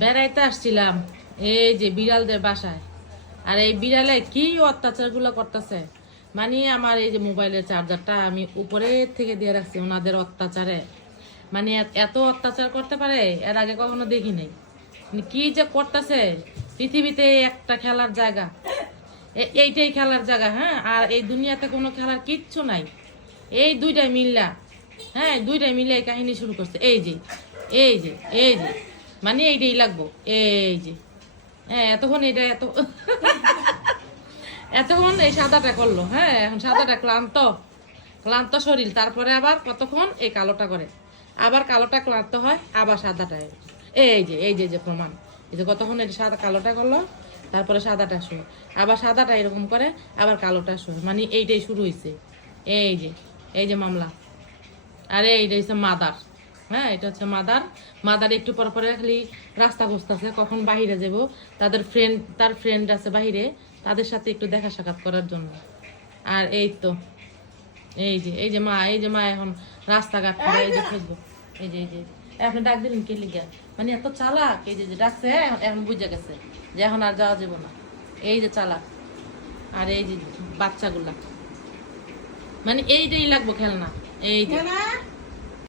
বেড়াইতে আসছিলাম এই যে বিড়ালদের বাসায়। আর এই বিড়ালে কি অত্যাচার গুলো করতেছে, মানে আমার এই যে মোবাইলের চার্জারটা আমি উপরে থেকে দিয়ে রাখছি ওনাদের অত্যাচারে। মানে এত অত্যাচার করতে পারে এর আগে কখনো দেখি নাই। মানে কি যে করতেছে, পৃথিবীতে একটা খেলার জায়গা, এইটাই খেলার জায়গা। হ্যাঁ, আর এই দুনিয়াতে কোনো খেলার কিচ্ছু নাই। এই দুইটাই মিল্লা, হ্যাঁ দুইটাই মিলে এই কাহিনী শুরু করছে। এই যে এই যে এই যে মানে এইটাই লাগবো। এই যে হ্যাঁ, এতক্ষণ এটা এতক্ষণ এই সাদাটা করলো। হ্যাঁ, এখন সাদাটা ক্লান্ত ক্লান্ত শরীর, তারপরে আবার কতক্ষণ এই কালোটা করে, আবার কালোটা ক্লান্ত হয়, আবার সাদাটা। এই যে প্রমাণ, এই যে কতক্ষণ এটা সাদা কালোটা করলো, তারপরে সাদাটা শুরু, আবার সাদাটা এরকম করে, আবার কালোটা শুরু, মানে এইটাই শুরু হয়েছে। এই যে মামলা। আরে এইটা হচ্ছে মাদার। হ্যাঁ, এটা হচ্ছে মাদার। মাদার একটু পর পরে খালি রাস্তা খুঁজতেছে কখন বাহিরে যাব, তার ফ্রেন্ড আছে বাহিরে, তাদের সাথে একটু দেখা সাক্ষাৎ করার জন্য। আর এই যে মা এখন রাস্তাঘাট করে এই যে খুঁজবো। এই যে আপনি ডাক দিলেন কে লিগা, মানে এত চালাক। এই যে ডাকছে, এখন বুঝে গেছে যে এখন আর যাওয়া যাবো না। এই যে চালাক। আর এই যে বাচ্চাগুলা, মানে এইটাই লাগবো খেলনা। এই যে